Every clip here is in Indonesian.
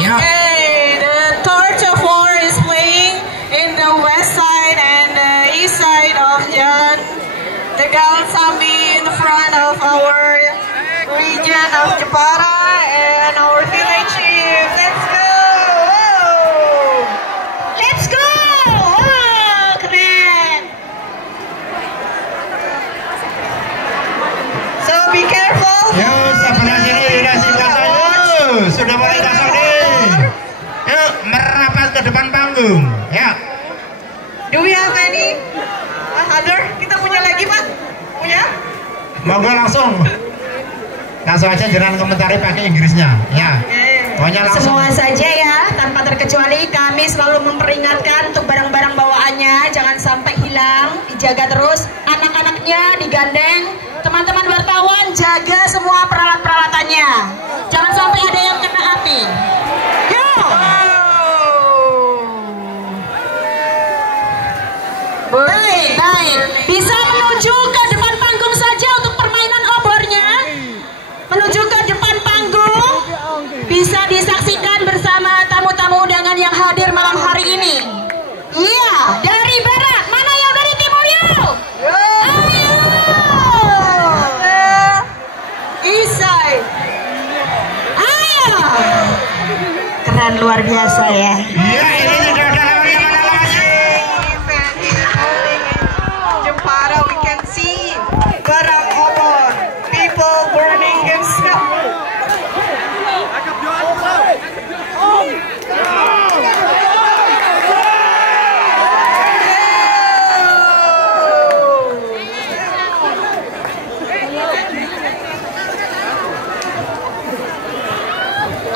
Ya. Okay, the Torch of War is playing in the west side and the east side of Jalan Tegal Sambi in front of our region of Jepara and our village chief. Let's go! Whoa. Let's go! Oh, keren! So be careful. Yuk, sebelah sini dikasihkan yuk. Sudah mulai kosong nih. Yuk, merapat ke depan panggung. Ya. Do we have any other? Kita punya lagi, Pak? Punya? Monggo langsung aja jangan komentari pakai Inggrisnya. Ya. Pokoknya langsung. Semua saja ya, tanpa terkecuali kami selalu memperingatkan untuk barang-barang bawaannya jangan sampai hilang, dijaga terus, anak-anaknya digandeng, teman-teman wartawan jaga semua peralatan-peralatannya, jangan sampai ada yang kena api. Yuk. Baik, baik. Bisa menuju ke depan panggung saja untuk permainan obornya. Menuju ke depan panggung. Bisa disaksikan bersama tamu-tamu undangan yang hadir malam hari ini. Iya, dari barat. Mana yang dari timur yuk? Ayo. East side. Ayo. Keren luar biasa ya. Iya, ini sudah ada mana lagi. Jepara, we can see barang obor, people burning and stuff.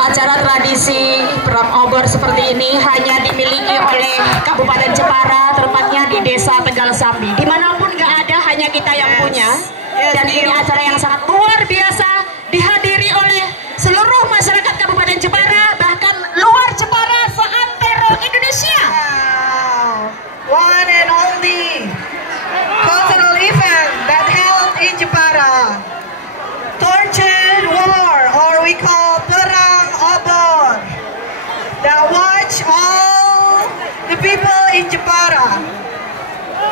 Acara tradisi perang obor seperti ini hanya dimiliki oleh Kabupaten Jepara, tepatnya di Desa Tegal Sambi. Dimanapun nggak ada, hanya kita yang punya. Dan ini acara yang sangat luar biasa, dihadiri oleh seluruh masyarakat Kabupaten Jepara, bahkan luar Jepara, seantero Indonesia. Wow. One and only cultural event that held in Jepara. Tortured War, or we call Perang Obor, that watch all the people in Jepara,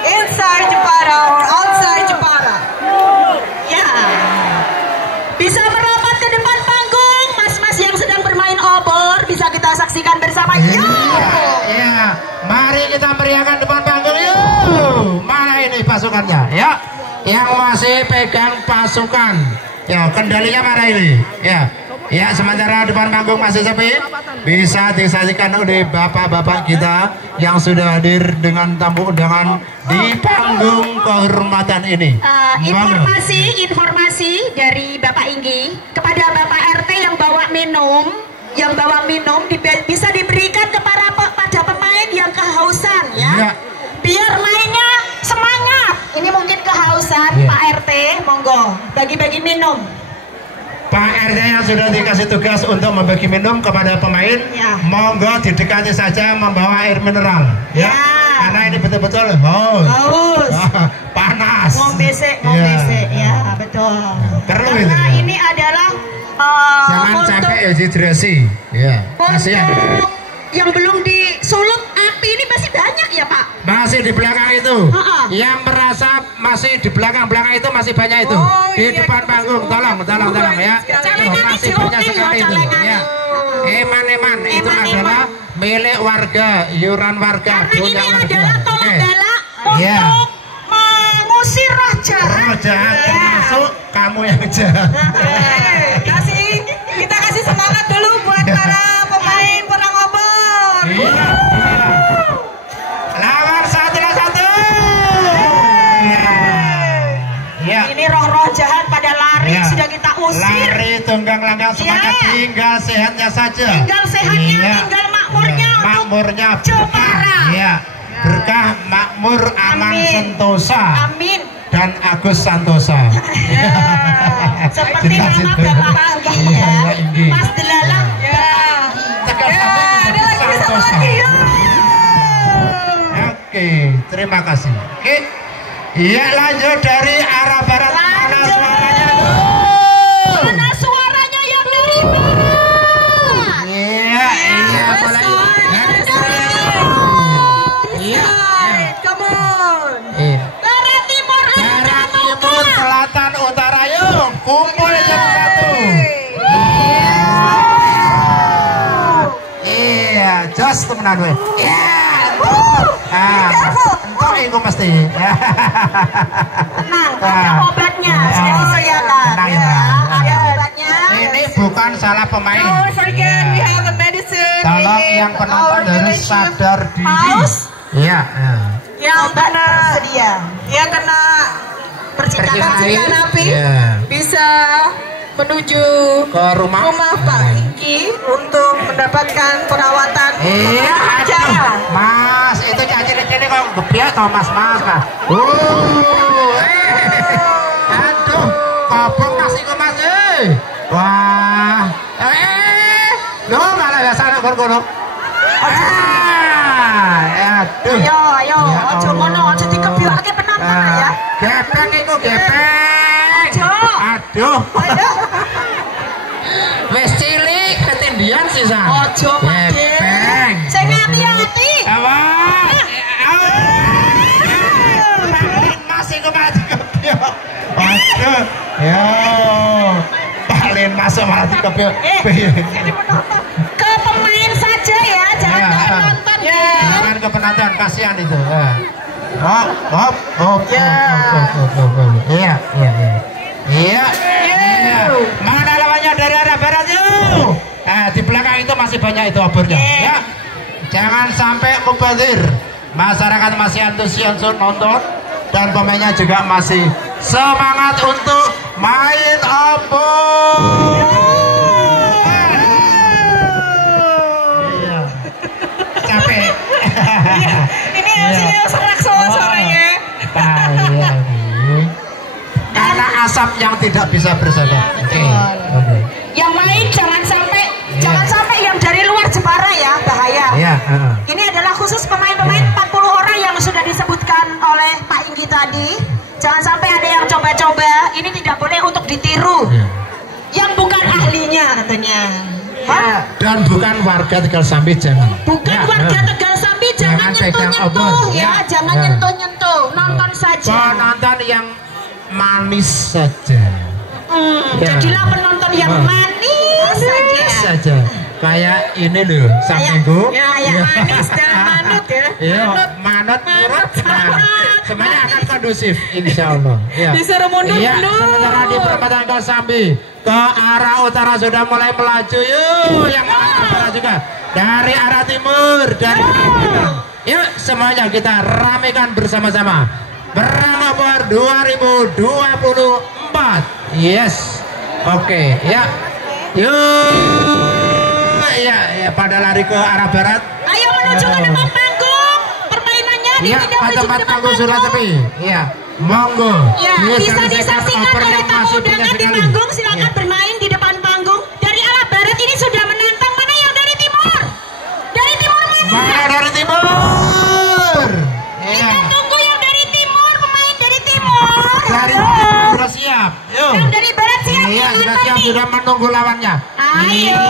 inside Jepara or outside Jepara. Ya, bisa merapat ke depan panggung, mas-mas yang sedang bermain obor, bisa kita saksikan bersama. Yuk! Ya, mari kita meriahkan depan panggung yuk. Mana ini pasukannya? Ya, yang masih pegang pasukan. Ya, kendalinya mana ini? Ya, ya sementara depan panggung masih sepi, bisa disaksikan oleh bapak-bapak kita yang sudah hadir dengan tamu undangan di panggung kehormatan ini. Informasi dari Bapak Inggi kepada Bapak RT yang bawa minum, bisa diberikan pada pemain yang kehausan ya. Biar mainnya semangat. Ini mungkin kehausan Pak RT, monggo bagi-bagi minum. Pak RT yang sudah dikasih tugas untuk membagi minum kepada pemain, monggo didekati saja membawa air mineral ya. Karena ini betul-betul haus. Panas. Mau besek ya, betul. Perlu karena itu. Ini adalah jangan sampai dehidrasi. Ya. Kasihan. Yang belum disulut api ini masih banyak ya Pak? Masih di belakang itu. Yang merasa masih di belakang itu masih banyak itu. Di depan panggung, tolong ya. Masih banyak sekali itu. Ya. Eman itu adalah milik warga, iuran warga. Karena ini adalah tolong galak untuk mengusir roh jahat. Termasuk kamu yang jahat. Kita kasih semangat dulu buat para pemain perang obor. Lawan satu. Ya. Ini roh-roh jahat pada lari, sudah kita usir. Lari tunggang langgang semangat, tinggal sehatnya saja. Tinggal sehatnya, tinggal makmurnya Jepara. Ya. Berkah, makmur, aman, sentosa. Amin. Dan Agus Santosa. Seperti nama Bapak Mas Delalang. Ada lagi satu lagi. Oke, terima kasih. Oke. Iya, lanjut dari arah barat. Mana suaranya? Mana suaranya yang dari barat? Iya. das temenan we. Ya. Entuk iku mesti. Tenang, ada obatnya. Oh ya kan. Tenang ya. Ada obatnya. Ini bukan salah pemain. Don't forget we have a medicine. Tolong in yang penonton our harus village sadar diri. house. Iya. Yang kena yang kena percikan api bisa menuju Ke rumah Pak Ingki untuk mendapatkan perawatan. Mas, itu cilik-cilik kok gebiak toh mas kah? Aduh, koplok mas iku mas. Wah. Loh malah biasa kono. Aduh. Ayo, ojo ngono, ojo dikebiake penonton ya. Gepeng iku gepeng. Aduh. Wes cilik ketindian sih sa. Ojo gepeng. Sing hati-hati. Awas. Mas iku mati kebiok. Aduh. Yo. Paling masuk malah dikebiok. Ke pemain saja ya, jangan ke penonton ya. Jangan ke penonton, kasihan itu. Iya. Mana lawannya dari arah barat yuk. Di belakang itu masih banyak itu obornya. Ya. Jangan sampai mubazir. Masyarakat masih antusias untuk nonton dan pemainnya juga masih semangat untuk main obor. Capek. Ini hasilnya serak suaranya. Karena asap yang tidak bisa bersabar. Oke. Yang main jangan sampai yang dari luar Jepara ya, bahaya. Iya. Ini adalah khusus pemain-pemain 40 orang yang sudah disebutkan oleh Pak Inggi tadi. Jangan sampai ada yang coba-coba. Ini tidak boleh untuk ditiru. Yang bukan ahlinya katanya. Dan bukan warga Tegal Sambi jangan. Bukan warga Tegal Sambi jangan nyentuh-nyentuh ya, jangan nyentuh-nyentuh. Nonton saja. Penonton yang manis saja. Jadilah penonton yang manis saja. Kayak ini loh, sampingku. Ya, manis dan manut ya. Iya, manut murut. Semuanya akan kondusif, insya Allah. Ya. Disuruh mundur. Iya, sementara di perempatan Tegal Sambi ke arah utara sudah mulai melaju. Yuk, yang arah utara juga. Dari arah timur, dari arah timur. Yuk, semuanya kita ramekan bersama-sama. Perang nomor 2024. Yes. Oke, ya. Yuk. Ya, pada lari ke arah barat. Ayo menuju ke depan panggung. Permainannya dipindah menuju ke depan panggung sudah tepi. Iya. Monggo. Ya, bisa disaksikan oleh tamu undangan di panggung. Silakan bermain di depan panggung. Dari arah barat ini sudah menantang. Mana yang dari timur? Dari timur mana? Mana dari timur? Kita tunggu yang dari timur, pemain dari timur. Dari timur sudah siap. Yuk. Yang dari barat siap. Iya, sudah siap, sudah menunggu lawannya. Ayo.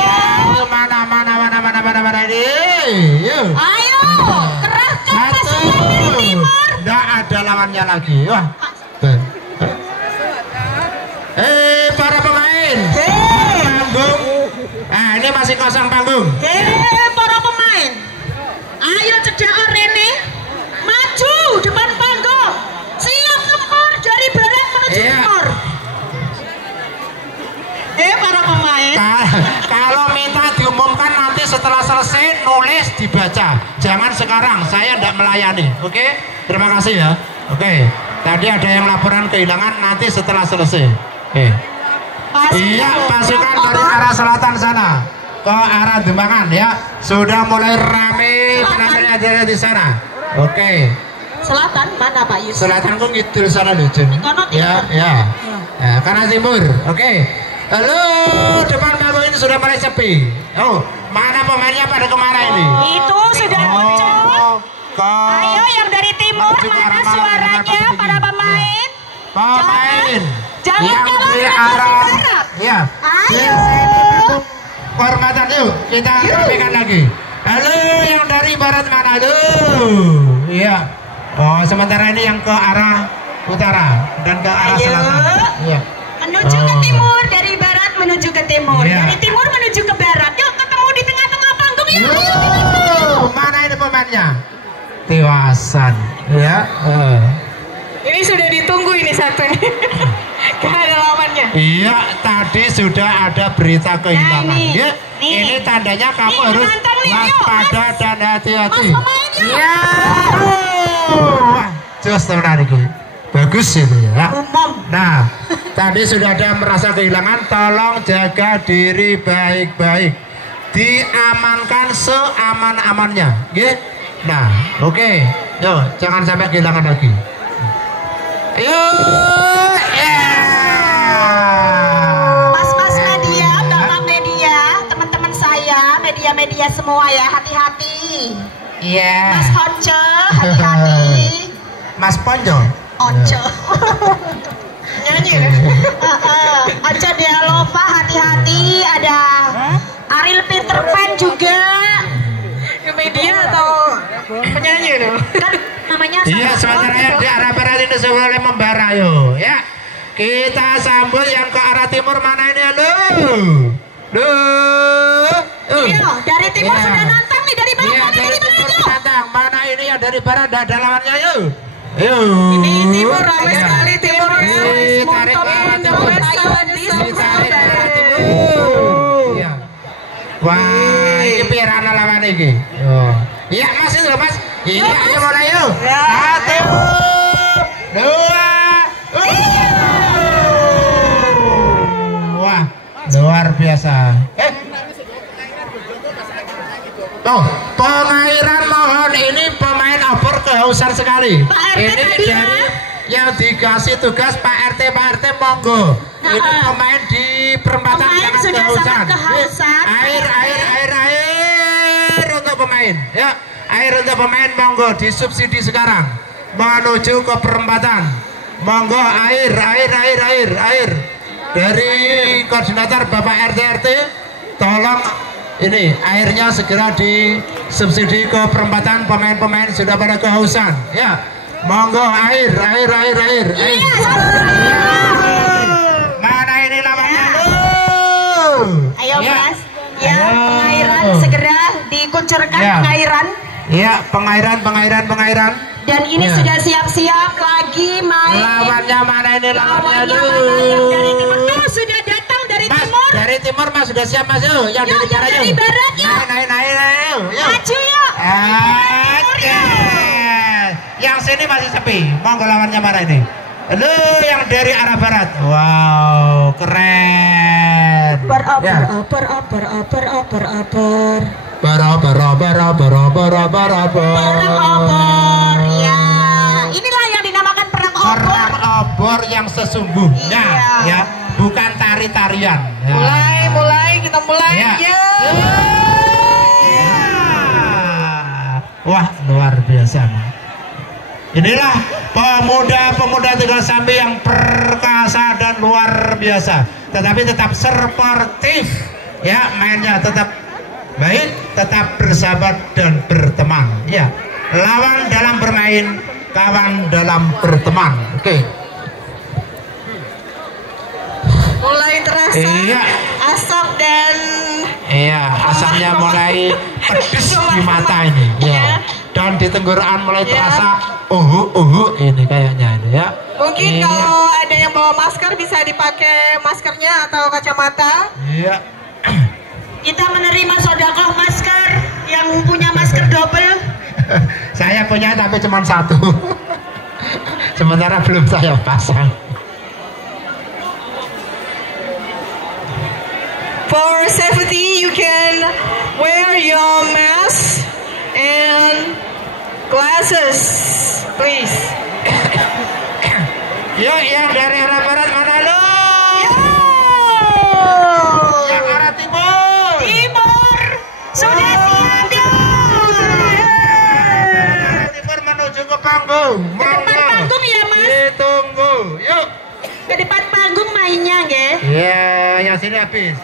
Mana ini? Yuk. Ayo, kerahkan pasukan dari timur. Tidak ada lawannya lagi. Wah. Para pemain. Panggung. Ini masih kosong panggung. Para pemain. Ayo cedak Rene. Maju depan panggung. Siap tempur dari barat menuju timur. Para pemain. Kalau minta diumumkan nanti setelah selesai nulis dibaca. Jangan sekarang, saya tidak melayani. Oke? Terima kasih ya. Oke. Tadi ada yang laporan kehilangan, nanti setelah selesai. Oke. Iya, pasukan dari arah selatan sana ke arah Dembangan ya. Sudah mulai ramai penampilannya ada di sana. Oke. Selatan mana Pak Yusuf? Selatan kok ngidul sana loh, Jen. Ya. Karena timur. Oke. Halo, depan panggung ini sudah mulai sepi. Oh, mana pemainnya pada kemana ini? Itu sudah muncul. Ayo yang dari timur, mana suaranya para pemain? Pemain. Jangan yang kalah di dengan arah. barat. Ya. Ayo. Kehormatan yuk, kita rapikan lagi. Halo, yang dari barat mana? Halo. Iya. Oh, sementara ini yang ke arah utara dan ke arah selatan. Iya. Menuju ke timur, dari barat menuju ke timur. Iya. Dari timur menuju ke barat. Yuk ketemu di tengah-tengah panggung ya. Ayo kita tiwasan ya. Ini sudah ditunggu ini satu nih. Karena ada lawannya. Iya, tadi sudah ada berita kehilangan. Nah, ya, ini tandanya kamu Nih, harus nonton nih, waspada yuk, dan hati-hati. Mas pemain yuk. Ya, wah, just temenan itu. Bagus itu ya. Nah, tadi sudah ada merasa kehilangan, tolong jaga diri baik-baik. Diamankan seaman-amannya. Ya. Nah, oke. Yo, jangan sampai kehilangan lagi. Yuk, Mas-mas media, bapak media, teman-teman saya, media-media semua ya, hati-hati. Iya. Mas Honco, hati-hati. Mas Ponjo. Onco. Nyanyi. Onco Dialova, hati-hati. Ada Ariel Peter Pan juga. Media atau penyanyi loh? Kan namanya Iya, sementara yang di arah barat ini boleh membara yo, ya. Kita sambut yang ke arah timur mana ini, aduh. Iya, dari timur Iya. sudah nonton nih, dari barat Iya, mana dari dari timur barat yuk. penantang. Mana ini yang dari barat ada lawannya yuk. Yuk. Ini timur ramai Iya. sekali timur. Ditarik ke arah timur. Ditarik ke arah timur. Iya. Wah, ini biar anak lawan ini. Iya, Mas itu, Mas. Iya, ayo mulai yuk. Ya. 1, 2, wah, luar biasa. Oh, pengairan mohon, ini pemain obor kehausan sekali. Pak RT Ini tadi ya. dari yang dikasih tugas Pak RT monggo. Ini pemain di perempatan Pemain jangan sudah kehausan. sangat kehausan. Air untuk pemain. Ya, air untuk pemain monggo disubsidi sekarang. Menuju ke perempatan. Monggo air. Dari koordinator Bapak RT, tolong ini airnya segera disubsidi ke perempatan, pemain-pemain sudah pada kehausan. Ya, monggo air. Mana ini lawannya? Ayo Ya. Mas, ya Ayo. pengairan segera dikucurkan Ya. pengairan. Iya, pengairan. Dan ini Ya. sudah siap-siap lagi main. Lawannya mana ini lawannya? Lawannya mana yang dari timur? Tuh sudah datang dari Mas, timur. dari timur Mas sudah siap Mas yuk. Yang Yuk, yang dari barat yuk. Naik. Yuk. Maju yuk. Oke. Yang sini masih sepi. Monggo lawannya mana ini? Lu yang dari arah barat. Wow, keren. Beroper. Ya. Perang obor. Ya, inilah yang dinamakan perang obor. Perang obor yang sesungguhnya, Iya. ya, bukan tari-tarian. Ya. Mulai kita mulai. Ya. Ya. Wah, luar biasa. Inilah pemuda-pemuda Tegal Sambi yang perkasa dan luar biasa, tetapi tetap sportif. Ya, mainnya tetap baik, tetap bersahabat dan berteman. Ya, lawan dalam bermain, kawan dalam berteman. Oke. Mulai terasa Iya. asap dan Iya, asalnya mulai pedes di mata ini, ya. Dan di tenggorokan mulai Ya. terasa ini kayaknya ini ya. mungkin Iya. kalau ada yang bawa masker bisa dipakai maskernya atau kacamata. Iya. Kita menerima sodakoh masker yang punya masker double. Saya punya tapi cuma satu. Sementara belum saya pasang. For safety, you can wear your mask and glasses, please. Yuk, yang dari arah barat mana lu? Yang arah timur. Timur sudah siap yuk. Timur menuju ke panggung. Ke depan panggung ya Mas. Ditunggu. Yuk. Ke depan panggung mainnya nggih. Ya, yang sini habis.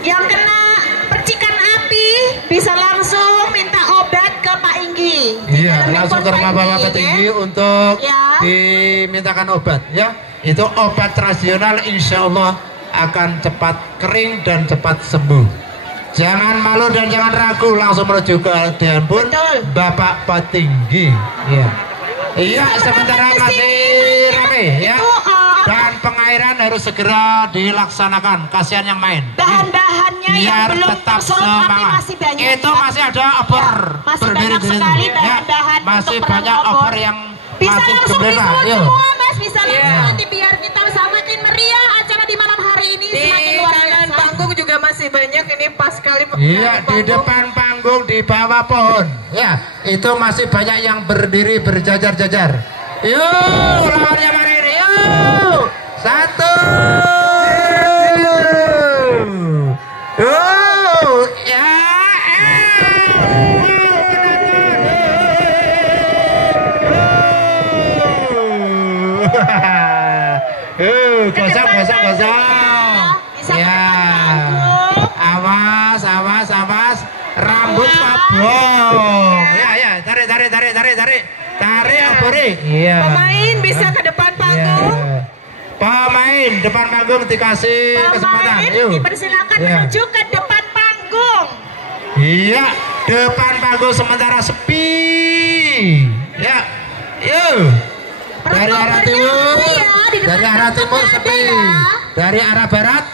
Yang kena percikan api bisa langsung minta obat ke Pak Inggi. Iya, Dalam langsung ke handphone rumah Pak Bapak Inggi, Petinggi ya. untuk Ya. dimintakan obat ya. Itu obat tradisional, insya Allah akan cepat kering dan cepat sembuh. Jangan malu dan jangan ragu, langsung menuju ke Dempun Bapak Petinggi. Iya. Iya, sementara masih rame ya. Dan pengairan harus segera dilaksanakan. Kasihan yang main. Bahan-bahannya yang belum terserap tapi masih banyak. Itu masih ada obor. Masih banyak sekali bahan-bahan masih untuk banyak obor yang bisa masih langsung semua, Mas. Bisa langsung nanti biar kita semakin meriah acara di malam hari ini. Semakin luar biasa. Panggung juga masih banyak, ini pas sekali. Iya, di depan panggung, di bawah pohon. Ya, itu masih banyak yang berdiri berjajar-jajar. Yuk, lawannya mari ini. Yuk, satu. Yuk, ya. Gosong. Ya, awas, rambut pabong. Ya, tarik obore. Iya. Pemain bisa ke depan panggung. Pemain depan panggung dikasih kesempatan. Yuk. Dipersilakan menuju ke depan panggung. Iya, depan panggung sementara sepi. Ya, yuk. Dari arah timur, sepi. Dari arah barat,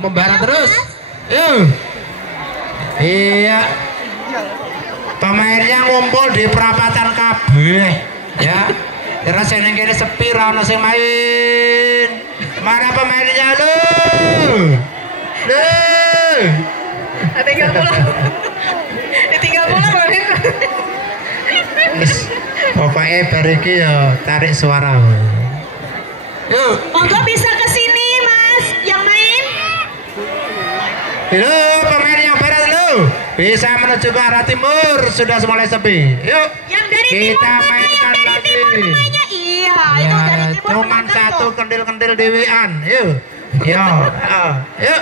membarat terus. Yuk. Iya. Pemainnya ngumpul di perapatan kabeh. Ya. Rasanya kene sepi, ra ono sing main. Mana pemainnya lu? Tinggal pulang. Tinggal pulang. Pokoknya bariki ya tarik suara. Yuk. Monggo bisa ke sini Mas yang main. Halo pemain yang barat lo. Bisa menuju ke arah timur, sudah mulai sepi. Yuk. Yang dari kita timur mainkan lagi. Iya, ya, itu dari timur. Cuman satu kendil-kendil dewean. Yuk. Yuk.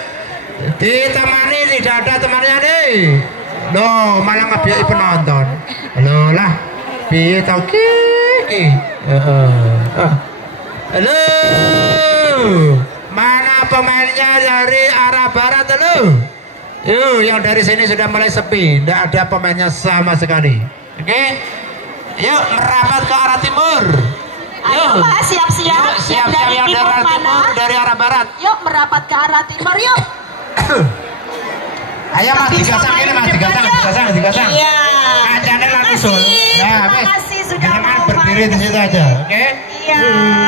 Ditemani, tidak ada temannya nih. Loh, malah ngebiayai penonton. Loh lah. Piye to ki? Halo. Mana pemainnya dari arah barat lo? Yuk, yang dari sini sudah mulai sepi, tidak ada pemainnya sama sekali. Oke? Yuk, merapat ke arah timur. Ayo Mas, siap-siap. Siap-siap yang dari arah timur, dari arah barat. Yuk, merapat ke arah timur yuk. Ayo Mas, digasang ini Mas, digasang. Iya. Kancane langsung. Ya, terima kasih sudah mau berdiri di situ aja, oke? Iya,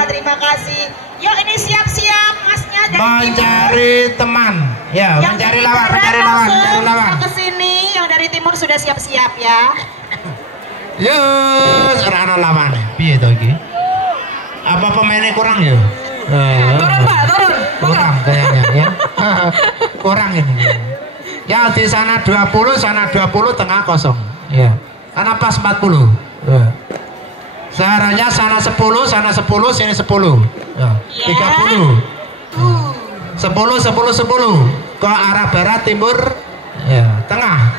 terima kasih. Yuk, ini siap-siap Masnya dari mencari timur. Teman. Ya, Yang mencari lawan. Ke sini, yang dari timur sudah siap-siap ya. Yuk, serana lawan. Piye to iki? Apa pemainnya kurang ya? Turun Pak, turun. Kurang kayaknya ya. Kurang ini. Ya di sana 20, sana 20, tengah kosong. Ya. Karena pas 40. Ya. Seharusnya sana 10, sini 10. Ya. 30. 10 ke arah barat, timur, ya, tengah.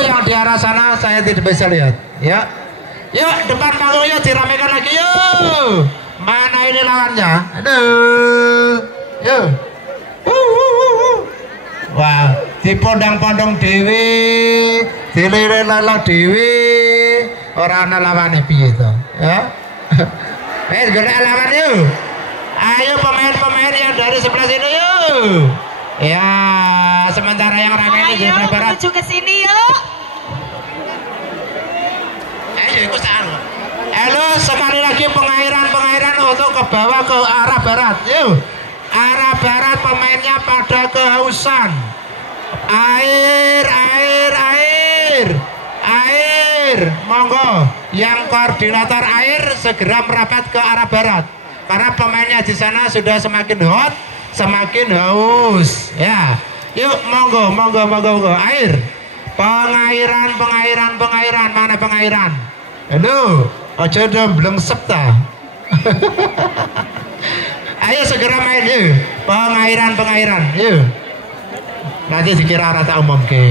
Yang di arah sana saya tidak bisa lihat. Ya. Yuk, depan panggungnya diramekan lagi yuk. Mana ini lawannya? Aduh. Yuk. Wah, dipondang-pondong dewi, dilele-lele dewi, orang ana lawane piye to? Ya. Golek lawan yuk. Ayo pemain-pemain yang dari sebelah sini yuk. Ya, sementara yang ramai di sebelah barat. Menuju ke sini yuk. Ayo ikut sana. Halo, sekali lagi pengairan untuk ke bawah ke arah barat. Yuk. Arah barat pemainnya pada kehausan. Air. Monggo, yang koordinator air segera merapat ke arah barat. Karena pemainnya di sana sudah semakin hot, semakin haus. Ya. Yuk, monggo. Air. Pengairan. Mana pengairan? Aduh, aja belum septa. Ayo segera main yuk. Pengairan yuk. Nanti dikira rata umum ke.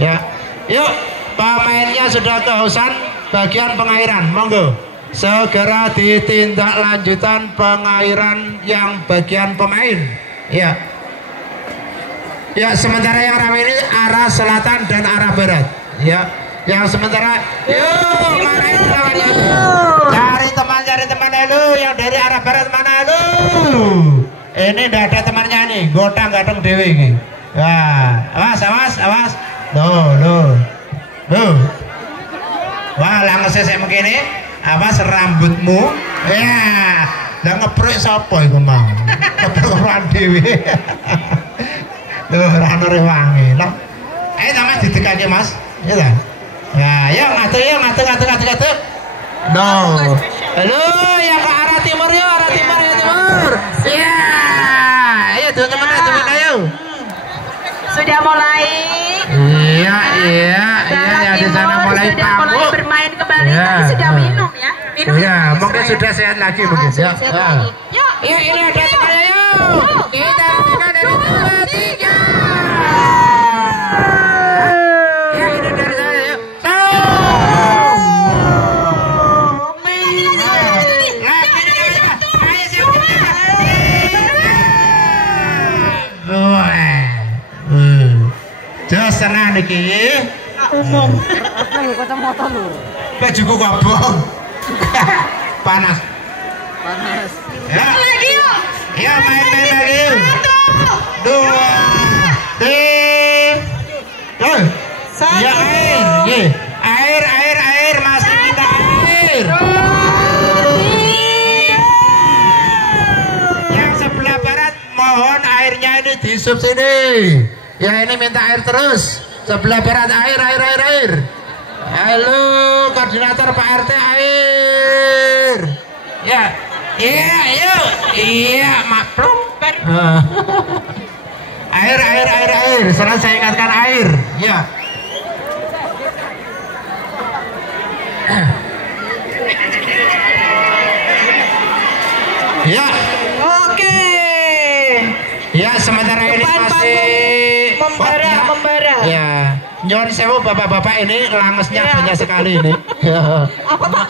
Ya. Yuk, pemainnya sudah kehausan bagian pengairan. Monggo. Segera ditindaklanjutan pengairan yang bagian pemain. Ya. Ya, sementara yang ramai ini arah selatan dan arah barat. Ya. Yang sementara mana itu lawannya? Cari teman lu yang dari arah barat mana lu? Ini ndak ada temannya nih, gotang-gatong dewe iki. Wah, awas. Loh. Wah, langsung saya begini. Awas rambutmu. Ya, lah ngeprek sapa iku mau? Ngeprek dhewe. Loh, ora ono rewangi. Loh. Ayo Mas didekake Mas. Ya ta? Ya, ngatur. No. Halo, yang ke arah timur yuk, arah timur. Ya. Ayo teman-teman ayo. Sudah mulai. Iya, yang di sana mulai panggung. Bermain kembali, ya, tapi sudah minum ya. Minum ya, mungkin sudah sehat lagi mungkin ya. Yuk, ini ada teman yuk. Kita buka dari 2, 3. Ya, ini dari saya yuk. Jos senang iki. Umum. Kota motor lho. Bajuku kobong. Panas. Ya. lagi yuk. Ya, main lagi yuk. 2, 3. Ya, air. Masih minta air. Yang sebelah barat mohon airnya ini disubsidi. Ya, ini minta air terus. Sebelah barat air. Halo, koordinator Pak RT air. Ya. Iya, yuk. Iya, maklum. Air. Sekarang saya ingatkan air. Ya. Ya. Oke. Ya, sementara ini masih membara. Ya, nyuwun sewu bapak-bapak ini langesnya banyak sekali ini. Ya. Apa Pak?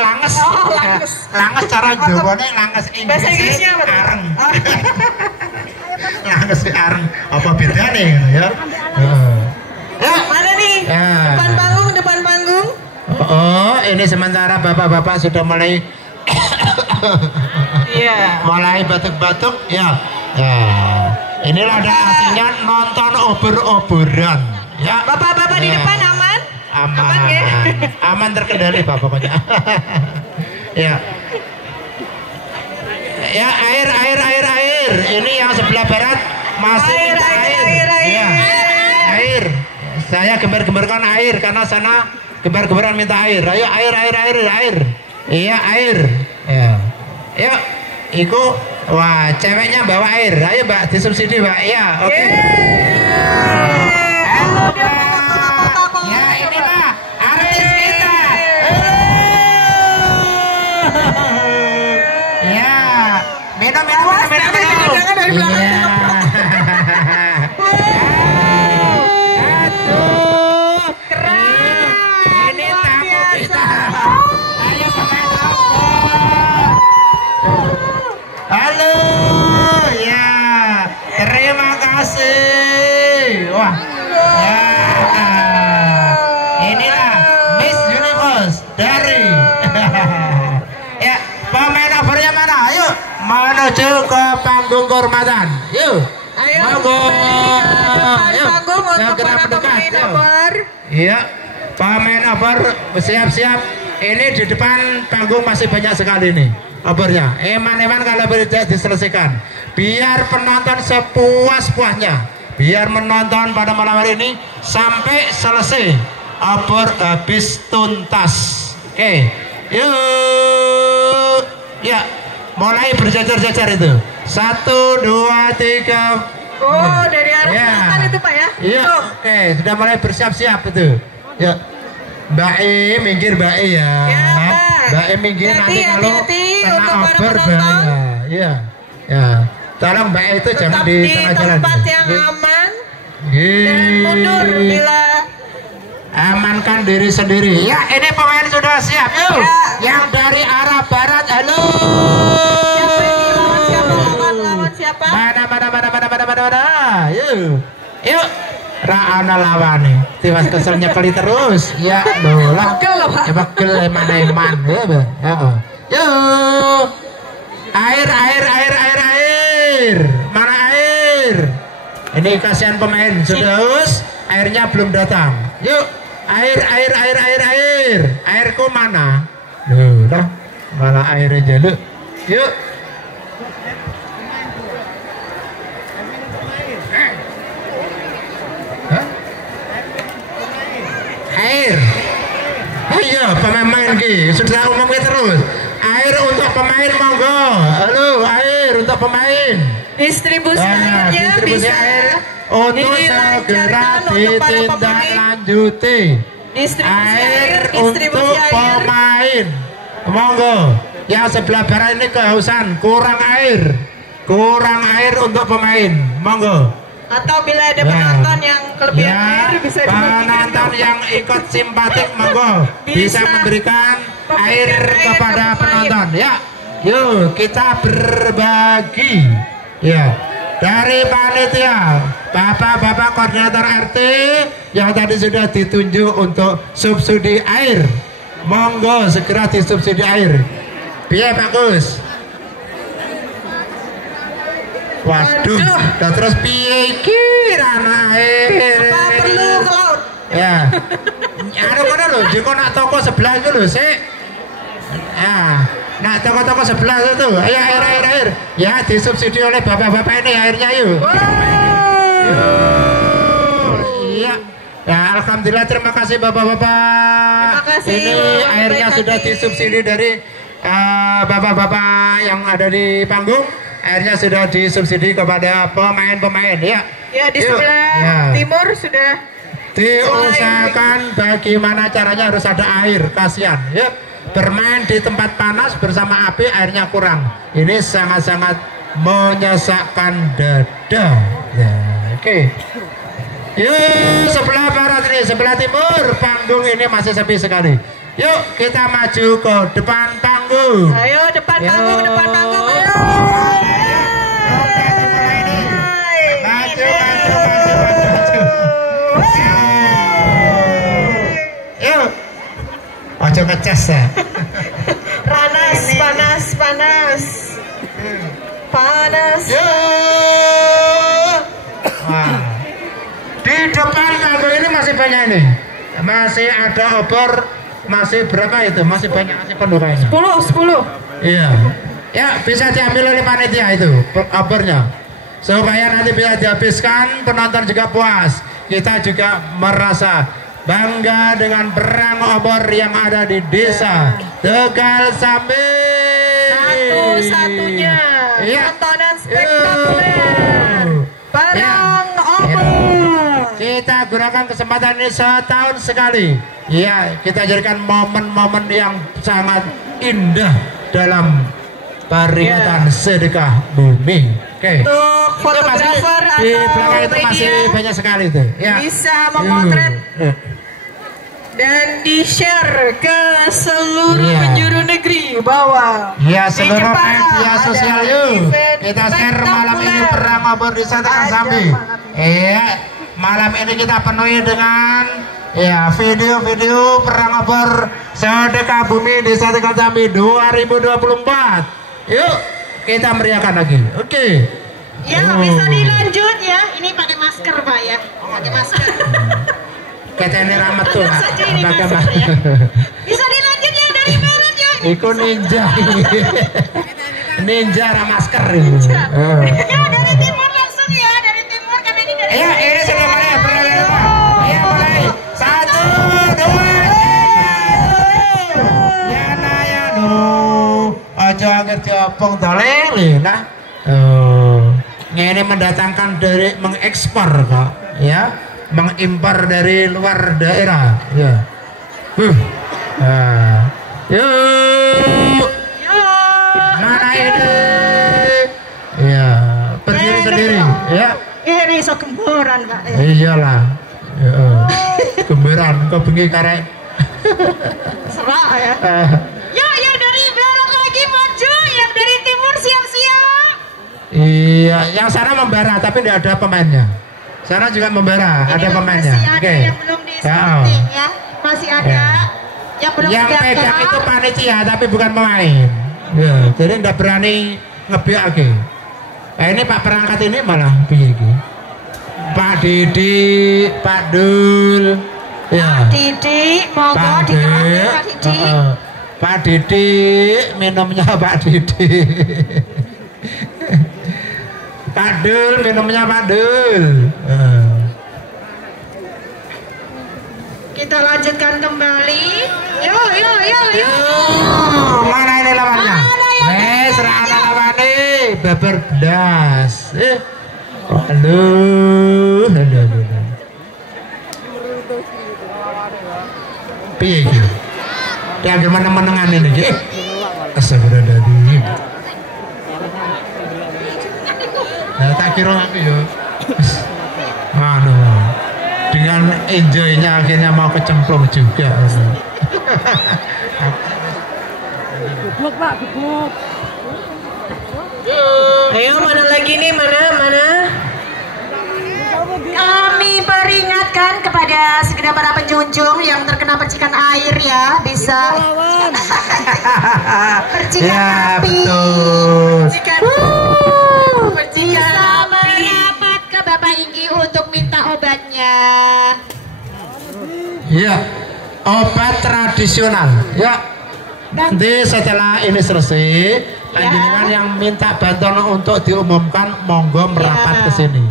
Langes. Langes. Langes cara Jawane langes Bahasa Inggrisnya apa? Areng. Langes areng. Apa bedanya ya? Ya. Mana nih? Ya. Depan panggung. Oh, ini sementara bapak-bapak sudah mulai Iya. mulai batuk-batuk ya. Inilah ada artinya nonton obor-oboran ya. Bapak-bapak di depan aman? Aman terkendali Pak pokoknya. Ya. Ya, air. Ini yang sebelah barat masih minta air. Ya. Air. Saya gembar-gembarkan air karena sana gembar-gembaran minta air. Ayo air. Iya, air. Ya. Yuk, iku wah, ceweknya bawa air. Ayo Mbak, disubsidi Mbak. Ya, oke. Halo Mbak. Ya, ini Mbak, artis kita. Ya, minum. Iya. Aduh, keren. Ini tamu kita. Ayo pemain halo, ya, terima kasih. Wah, ya, inilah Miss Universe dari ya, pemain overnya mana? Ayo, menuju ke panggung kehormatan. Yuk, monggo. Panggung untuk para pemain over. Iya, pemain over siap-siap. Ini di depan panggung masih banyak sekali nih obornya. Eman-eman kalau tidak diselesaikan, biar penonton sepuas-puasnya, biar menonton pada malam hari ini sampai selesai obor habis tuntas. Oke, yuk, ya, mulai berjajar-jajar itu. 1, 2, 3. Oh, dari arah ya. selatan itu Pak ya? Iya, oke, sudah mulai bersiap-siap itu. Ya, Mbak E minggir Mbak E ya. Mbak E minggir, nanti kalau kena obor bahaya. Iya, ya. Tolong Mbak E itu jangan di tengah jalan. Tempat yang aman dan mundur bila amankan diri sendiri. Ya, ini pemain sudah siap. Yuk, yang dari arah barat, halo. siapa siapa? Mana. Yuk. Ra'ana lawani. Tiwas keselnya kali terus. Ya, dolah. Ya bagel mana iman. Yuk. Air. Mana air? Ini kasihan pemain. Sudah haus, airnya belum datang. Yuk. Air. Airku mana? Loh, malah airnya jaluk. Yuk. Air. Oh iya, pemain ki sudah umumnya terus. Air untuk pemain monggo. Halo, air untuk pemain. Distribusi airnya distribusi bisa air untuk segera ditindaklanjuti. Air untuk pemain. Monggo. Yang sebelah barat ini kehausan, kurang air untuk pemain. Monggo. Atau bila ada penonton yang kelebihan air bisa penonton yang ikut simpatik monggo bisa memberikan air kepada penonton ya. Yuk kita berbagi ya dari panitia bapak-bapak koordinator RT yang tadi sudah ditunjuk untuk subsidi air. Monggo segera disubsidi air. Biar bagus. Waduh, udah terus piye iki rana air. Apa perlu ke laut? Ya. Anu kono lho, jeko nak toko sebelah itu lho, sik. Ya, nak toko-toko sebelah itu. Ayo air. Ya, disubsidi oleh bapak-bapak ini airnya yuk. Iya. Ya, alhamdulillah terima kasih bapak-bapak. Terima kasih. Ini airnya sudah disubsidi dari bapak-bapak yang ada di panggung. Airnya sudah disubsidi kepada pemain-pemain ya. Ya di sebelah timur sudah diusahakan bagaimana caranya harus ada air, kasihan ya. Bermain di tempat panas bersama api airnya kurang. Ini sangat-sangat menyesakkan dada. Ya, oke. Yuk sebelah barat ini, sebelah timur panggung ini masih sepi sekali. Yuk kita maju ke depan panggung. Ayo depan panggung. Ayo. Yuk. Ojo ngecas ya. Panas. Yuk. Wah. Di depan panggung ini masih banyak ini. Masih ada obor. Masih berapa itu? Masih banyak, masih penuh kayaknya. 10. Iya. Ya bisa diambil oleh panitia itu obornya. Supaya nanti bisa dihabiskan, penonton juga puas. Kita juga merasa bangga dengan perang obor yang ada di desa Tegal Sambi. Satu-satunya tontonan spektakuler perang obor. Kita gunakan kesempatan ini setahun sekali. Ya, kita jadikan momen-momen yang sangat indah dalam peringatan sedekah bumi. Oke. Untuk fotografer di atau belakang itu masih banyak sekali itu. Ya. Bisa memotret dan di-share ke seluruh penjuru negeri bahwa ya seluruh media sosial yuk. Kita share malam ini perang obor di Tegal Sambi. Iya, malam ini kita penuhi dengan ya video-video perang obor sedekah bumi di Tegal Sambi 2024. Yuk kita meriahkan lagi. Oke. Ya bisa dilanjut ya. Ini pakai masker Pak ya. Pakai masker. Kita ini rahmat tuh. Pakai masker ya. Bisa dilanjut ya dari barat ya. Iku ninja. Ninja masker. Ya dari timur langsung ya. Dari timur karena ini dari. Ayo ini sudah mulai. Ayo mulai. 1, 2. Ojo angkat diopong dalil nah. Ini mendatangkan dari mengekspor kok ya, mengimpor dari luar daerah ya. Yuk. Mana ini? Ya, berdiri sendiri ya. Ini so gemboran Pak. Iyalah. Gemboran kok bengi karek. Serak ya. Ya dari barat lagi maju, yang dari timur siap-siap. Iya, yang sana membara tapi tidak ada pemainnya. Sana juga membara, ada pemainnya. Oke. Yang belum di scouting ya. Masih ada yang belum yang didaftar. pegang itu panitia tapi bukan pemain. Ya, jadi nggak berani ngebiak lagi. Ini Pak perangkat ini malah piye iki? Pak Didi, Pak Dul. Ya. Pak Didi, monggo dikenalkan Pak Didi. Pak Didi, minumnya Pak Didi. Pak Dul, minumnya Pak Dul. Kita lanjutkan kembali. Yo. Mana ini lawannya? Serana lawannya babar belas. Aduh. Piye iki? Dia meneng-menengan ini iki. Astagfirullahaladzim. Nah, tak kira aku ya. Mana? Dengan enjoynya akhirnya mau kecemplung juga. Geblok Pak, geblok. Ayo mana lagi nih, mana? Kami peringatkan kepada segenap para penjunjung yang terkena percikan air ya, bisa percikan Ya, api. betul. Bisa merapat ke Bapak Inggi untuk minta obatnya. Ya, obat tradisional. Ya, nanti setelah ini selesai, panjenengan yang minta bantuan untuk diumumkan, monggo merapat ke sini.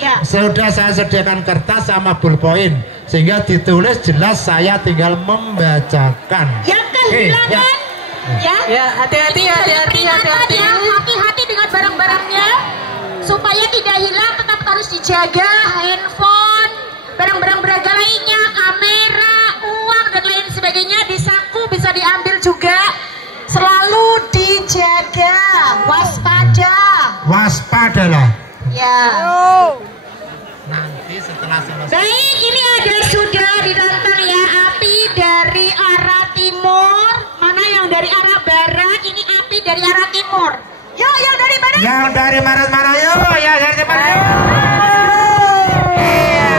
Ya. Sudah saya sediakan kertas sama ballpoint sehingga ditulis jelas, saya tinggal membacakan. Yang kehilangan, Ya, hati-hati. hati-hati dengan barang-barangnya supaya tidak hilang, tetap harus dijaga. Handphone, barang-barang berharga lainnya, kamera, uang dan lain sebagainya di saku bisa diambil juga. Selalu dijaga, Waspadalah. ya. Nanti setelah selesai. Baik, ini ada sudah ditantang ya, api dari arah timur. Mana yang dari arah barat? Ini api dari arah timur. Yuk, yang dari barat. Yang dari barat mana yuk? Ya dari barat. Iya.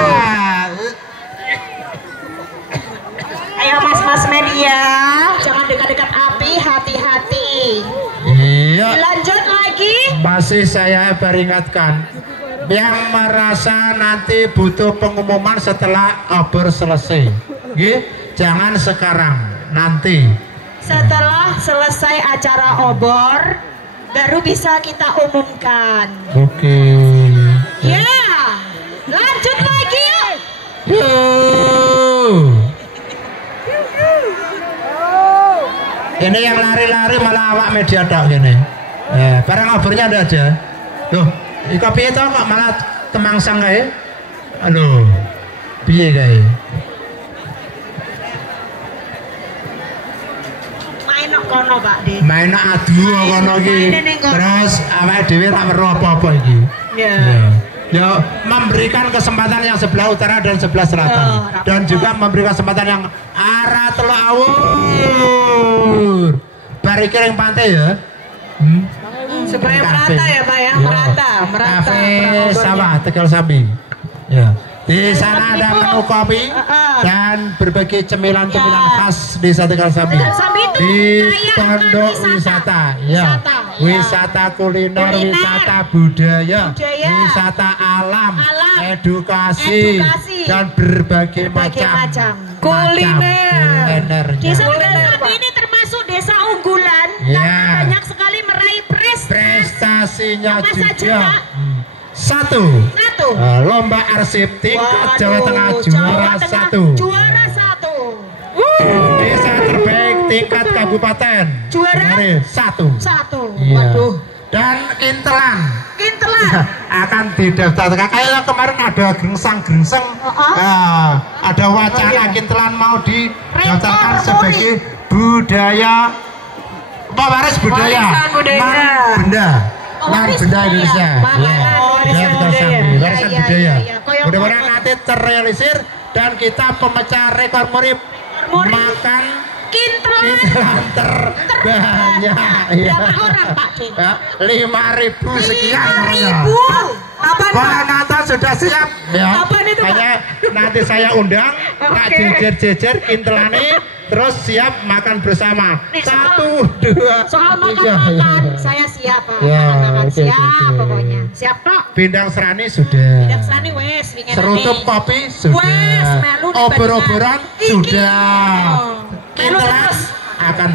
Ayo mas-mas media, jangan dekat-dekat api, hati-hati. Iya. Lanjut lagi. Masih saya peringatkan, yang merasa nanti butuh pengumuman setelah obor selesai, jangan sekarang, nanti. Setelah selesai acara obor, baru bisa kita umumkan. Oke. Ya, lanjut lagi yuk. Ini yang lari-lari malah awak media tak gini. Barang obornya ada aja. Loh, iko piye to kok malah temangsang kae? Halo. Piye kae? Main nang kono Pak De. Main adu kono iki. Terus awake dhewe ra weruh apa-apa iki. Ya. Ya, memberikan kesempatan yang sebelah utara dan sebelah selatan, dan juga memberikan kesempatan yang arah Teluk Awur. Bari kiring pantai ya. Supaya merata ya Pak ya, merata. Kafe sawah Tegal Sambi. Ya. Di sana ada menu kopi dan berbagai cemilan-cemilan khas desa Tegal Sambi. Di pondok wisata, ya, wisata kuliner, wisata budaya, wisata alam, edukasi, dan berbagai macam kuliner. Desa Tegal Sambi ini termasuk desa unggulan karena banyak sekali meraih prestasinya juga. Pak? Satu. Lomba arsip tingkat Jawa Tengah juara satu. Desa terbaik tingkat kabupaten juara satu. Iya. Dan kintelan akan didaftarkan. Kayak kemarin ada gengsang-gengseng, ada wacana kintelan mau didaftarkan sebagai budaya, pewaris budaya, benda Indonesia. Warisan budaya. Mudah-mudahan nanti terrealisir dan kita pemecah rekor muri makan Kintelan terbanyak. berapa orang Pak De? 5.000 sekian. 5.000. Apa penonton sudah siap ya. Apa itu, Pak? Hanya nanti saya undang tak jejer-jejer kintelane terus siap makan bersama. Nih, 1, 2, soal 3. makan saya siap Pak. Ya, Makan oke, siap oke. pokoknya. Siap Tok. Bindang serani sudah. Bidang sani wes wingi Serutup kopi Wes, sudah. melu di Obor-oboran Bandungan. Iki. sudah. Oh. Melu Kintelan terus. akan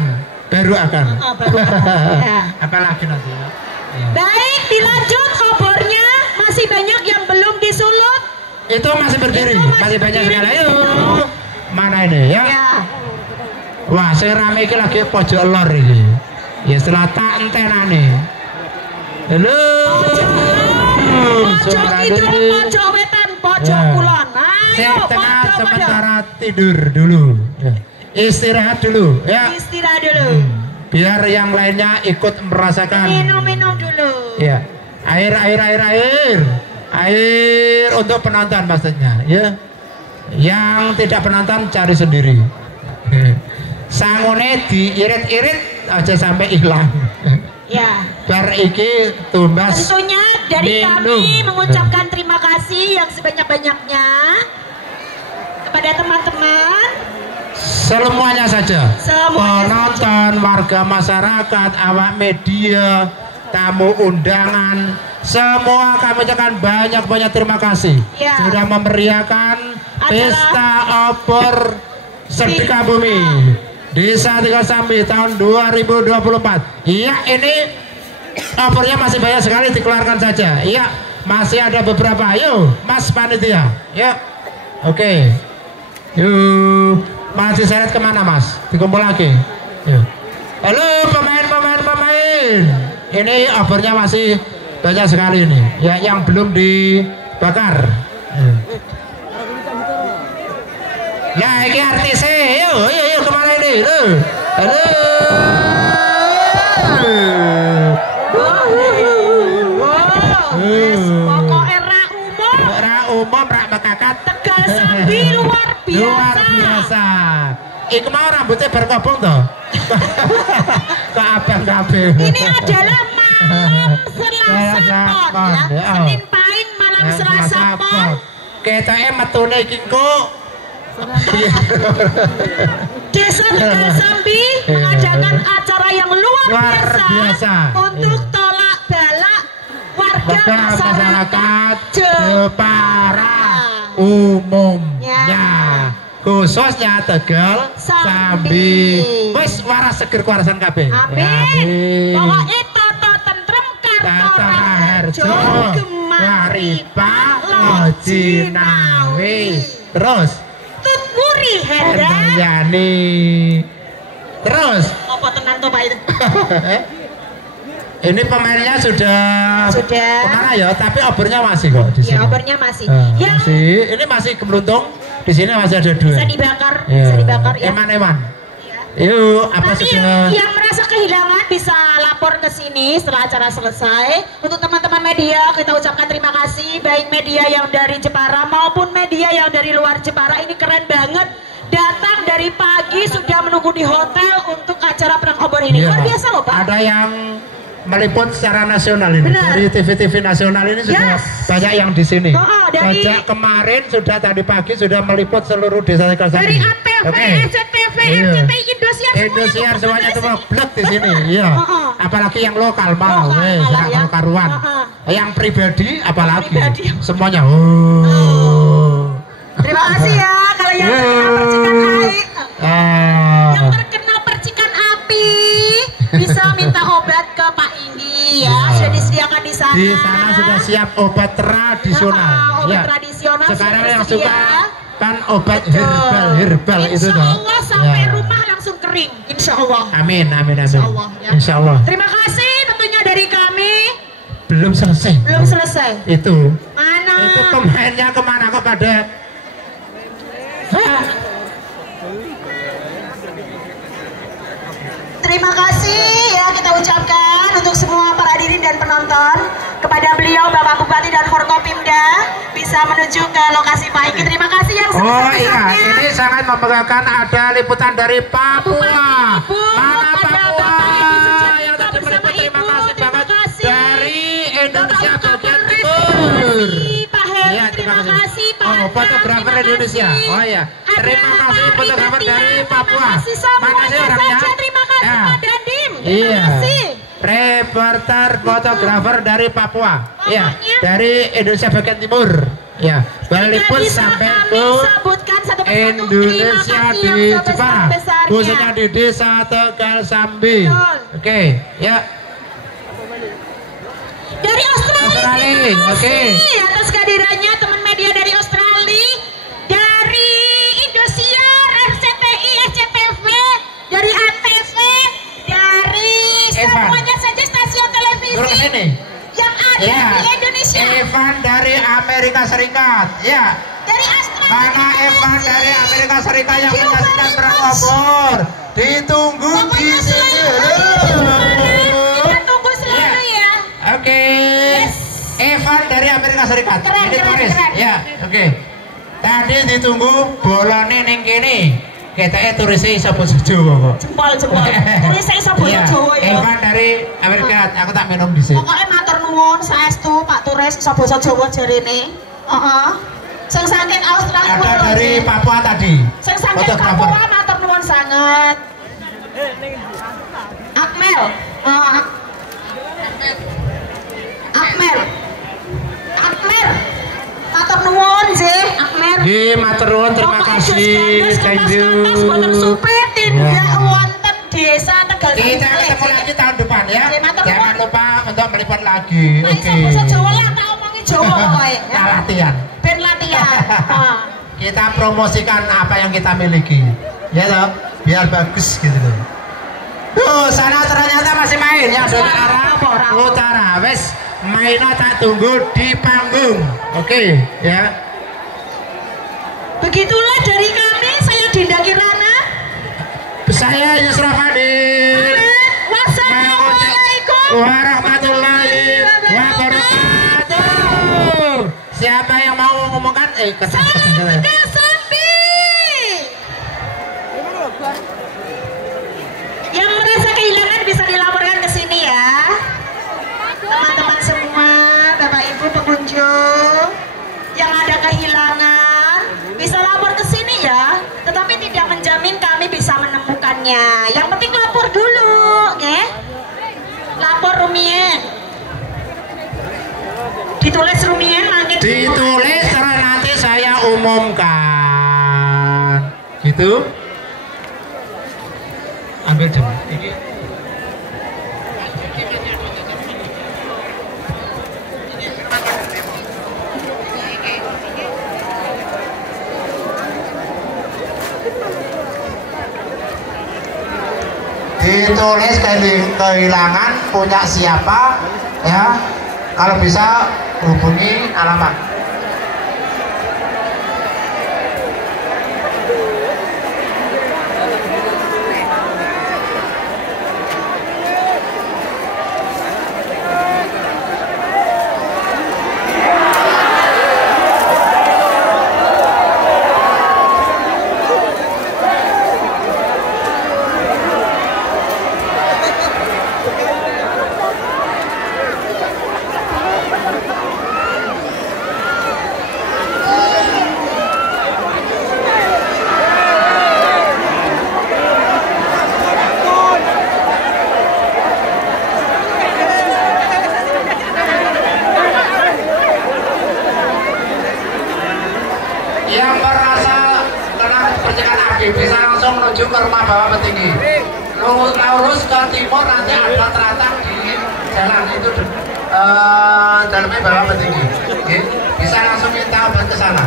baru akan. Baru. Ya. Apalagi nanti ya. Baik, dilanjut obornya. Masih banyak yang belum disulut. Itu masih berdiri, Itu masih banyak berdiri. sekali. Ayo. Mana ini ya? Ya. Wah, saya rame iki lagi pojok lor iki. Ya setelah tak entenane. Halo. Pojok kidul, pojok wetan, pojok Ya. kulon. Saya Ayo, tengah pojok sementara tidur dulu. Ya. Istirahat dulu ya. istirahat dulu. Biar yang lainnya ikut merasakan. Minum-minum dulu. Ya. Air untuk penonton maksudnya ya. Yang tidak penonton cari sendiri. Sangone diirit-irit aja sampai hilang. Ya. Bar iki tumbas. Tentunya dari minum. kami mengucapkan terima kasih yang sebanyak-banyaknya kepada teman-teman. Semuanya saja. Semuanya Penonton, warga masyarakat, awak media, tamu undangan, semua kami ucapkan banyak-banyak terima kasih. Ya. Sudah memeriahkan Acara pesta obor Sedekah Bumi Desa Tegal Sambi tahun 2024. Iya, ini obornya masih banyak sekali, dikeluarkan saja. Iya, masih ada beberapa. Ayo, Mas Panitia. Yuk. Oke. Yuk. Masih seret kemana Mas? Dikumpul lagi. Yuk. Halo pemain. Ini obornya masih banyak sekali ini. Ya, yang belum dibakar. Nah, ini artisnya. Yuk kemana ini? Halo. Pokoknya Ra umum, ra mekakat. Tegal Sambi luar biasa. Luar biasa. Iku mau rambutnya berkobong toh. Kok abang kabeh. Ini adalah malam Selasa Pon ya. Senin Pahing malam Selasa Pon. Ketoke metune iki kok. Desa Tegal Sambi mengadakan acara yang luar biasa untuk tolak balak warga masyarakat Jepara umumnya, khususnya Tegal Sambi. Wis waras seger kuarasan kabeh. Amin. Pokoknya toto tentrem Kartora Harjo Gemaripa Lojinawi. Terus Tutmuri Hendra. Yani. Terus Apa tenan to Pak itu? ini pemainnya sudah kemana ya? Tapi obornya masih kok di sini. Ya, obornya masih. Yang Masih. Ini masih kemeluntung. Di sini masih ada 2. bisa dibakar, Ya. bisa dibakar ya. Eman. Ya. Yuk, apa Nanti sudah? yang merasa kehilangan bisa lapor ke sini setelah acara selesai. Untuk teman-teman media kita ucapkan terima kasih, baik media yang dari Jepara maupun media yang dari luar Jepara. Ini keren banget. Datang dari pagi sudah menunggu di hotel untuk acara perang obor ini. Ya. Luar biasa loh Pak. Ada yang meliput secara nasional ini. Benar. Dari TV-TV nasional ini sudah Yes. banyak yang di sini. Dari- Sejak kemarin sudah tadi pagi sudah meliput seluruh desa Tegal Sambi. Dari ATV, Oke. SCTV, Iya. RCTI, Indosiar Indosiar semuanya semua blok di sini. Iya. Heeh. Apalagi yang lokal mau, Lokal wes, malah ya. karuan. Heeh. Yang pribadi apalagi Pribadi. semuanya. Terima kasih ya kalau yang terkena percikan air. Yang terkena percikan api bisa minta obat ke Pak Inggi ya. Sudah disediakan di sana. Di sana sudah siap obat tradisional. Obat Ya. tradisional Sekarang sudah yang tersedia. suka kan obat Betul. herbal itu Insya toh. Allah sampai Ya. rumah langsung kering. Insya Allah. Amin. Insya Allah, ya. Insya Allah. Terima kasih tentunya dari kami. Belum selesai. Belum selesai. Itu. Mana? Itu pemainnya kemana kok pada? Hah? Terima kasih ya kita ucapkan untuk semua para hadirin dan penonton. Kepada beliau Bapak Bupati dan Forkopimda bisa menuju ke lokasi Pak Iki. Terima kasih yang sebesar-besarnya. Oh iya, ini sangat membanggakan ada liputan dari Papua. Mana Papua yang tadi meliput, terima kasih banget dari Indonesia bagian timur. Iya, terima kasih. Oh, fotografer Indonesia. Oh iya, terima kasih fotografer dari Papua. Mana sih orangnya? Terima kasih Pak Dandim. Iya. Reporter fotografer dari Papua, ya, dari Indonesia bagian timur, ya, meliput sampai ke Indonesia di Jepara, khususnya di Desa Tegal Sambi. Oke, ya. Dari Australia, oke. Atas kehadirannya teman media dari Australia, dari Indosiar, RCTI, SCTV, dari ANTV, dari semuanya saja stasiun televisi yang ada di Indonesia. Evan dari Amerika Serikat, ya. Dari Australia. Mana Evan dari Amerika Serikat yang menyaksikan perang obor? Ditunggu di sini. Kita tunggu selalu ya. Oke. Evan dari Amerika Serikat. Ini turis. Ya, oke. Tadi ditunggu bolone ning kene. Keteke turise iso basa Jawa kok. Jempol. Turise iso basa Jawa ya. Evan dari Amerika, aku tak minum dhisik. Pokoke matur nuwun saestu Pak Turis iso basa Jawa jarene. Heeh. Sing saking Australia ada dari Papua tadi. Sing saking Papua matur nuwun sanget. Akmel. Akmel. Matur nuwun nggih, Akmel. Nggih, matur nuwun, terima kasih. Thank you. Wonten Supetin ya wonten Desa Tegal. Kita ketemu lagi tahun depan ya. Jangan lupa untuk meliput lagi. Oke. Basa Jawa lah tak omongi Jawa pokoke. Kita latihan. Ben latihan. Kita promosikan apa yang kita miliki. Ya toh, biar bagus gitu loh. Tuh, sana ternyata masih main ya, dari arah utara. Wes, mainnya tak tunggu di panggung. Oke, ya. Begitulah dari kami, saya Dinda Kirana. Saya Yusra Fadil. Wassalamualaikum warahmatullahi wabarakatuh. Siapa yang mau ngomongkan? Salam Sambi. Yang merasa kehilangan bisa dilaporkan ke sini ya. Teman-teman semua, Bapak Ibu pengunjung yang ada kehilangan bisa lapor ke sini ya. Tetapi tidak menjamin kami bisa menemukannya. Yang penting lapor dulu, ya. Lapor rumien. Ditulis rumien nanti. Ditulis terus nanti saya umumkan. Gitu. Ambil jam ini. Ditulis kehilangan punya siapa ya, kalau bisa hubungi alamat. Yang merasa kena percikan api bisa langsung menuju ke rumah Bapak Petinggi. Lurus ke timur nanti ada teratang di jalan itu dalamnya Bapak Petinggi. Bisa langsung minta obat ke sana.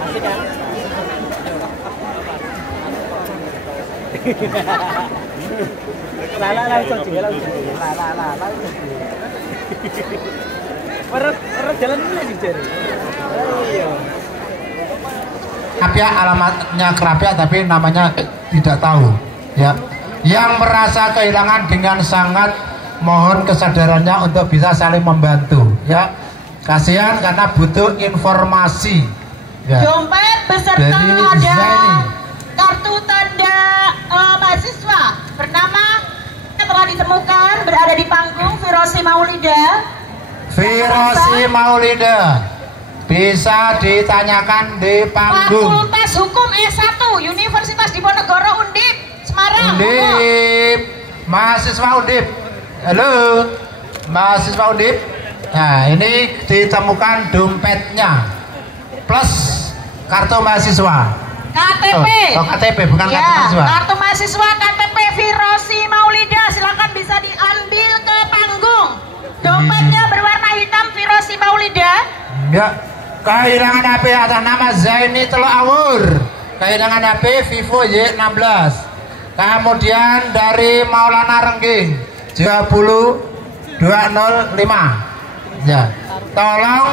Asik kan? Langsung juga. Orang jalan dulu lagi cari. Iya. Kerapia, alamatnya Kerapia tapi namanya tidak tahu. Ya, yang merasa kehilangan dengan sangat mohon kesadarannya untuk bisa saling membantu. Ya, kasihan karena butuh informasi. Ya. Dompet beserta Dari ada Zaini. kartu tanda mahasiswa bernama telah ditemukan berada di panggung Firosi Maulida. Firosi Maulida bisa ditanyakan di panggung. Fakultas Hukum S1 Universitas Diponegoro Undip Semarang. Undip, mahasiswa Undip. Halo, mahasiswa Undip. Nah, ini ditemukan dompetnya plus kartu mahasiswa. KTP. Oh, KTP bukan Ya, kartu mahasiswa. kartu mahasiswa KTP Firosi Maulida silakan bisa diambil ke panggung. Dompetnya berwarna hitam Firosi Maulida. Ya, kehilangan HP atas nama Zaini Teluk Awur. Kehilangan HP Vivo Y16. Kemudian dari Maulana Rengging 20205. Ya, tolong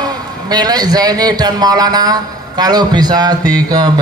milik Zaini dan Maulana kalau bisa dikembalikan.